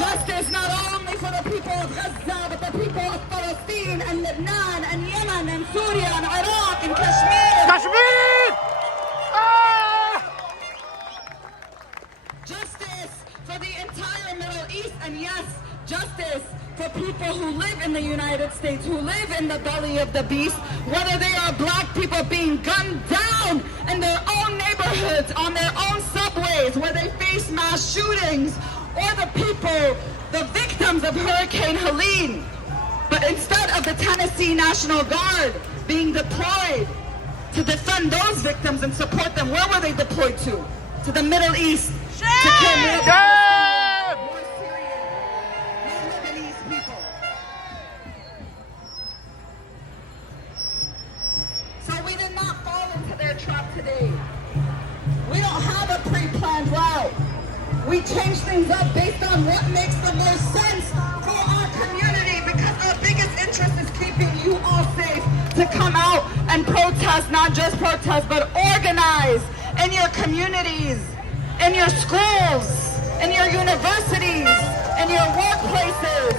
Justice not only for the people of Gaza, but the people of Palestine and Lebanon and Yemen and Syria and Iraq and Kashmir. Kashmir! Justice for the entire Middle East, and yes, justice for people who live in the United States, who live in the belly of the beast, whether they are black people being gunned down in their own neighborhoods, on their own subways, where they face mass shootings, or the people, the victims of Hurricane Helene. But instead of the Tennessee National Guard being deployed to defend those victims and support them, where were they deployed to? To the Middle East. To kill more Palestinians, more Syrian, more Lebanese people. So we did not fall into their trap today. We don't have a pre-planned route. We change things up based on what makes the most sense for our community, because our biggest interest is keeping you all safe to come out and protest, not just protest, but organize in your communities, in your schools, in your universities, in your workplaces.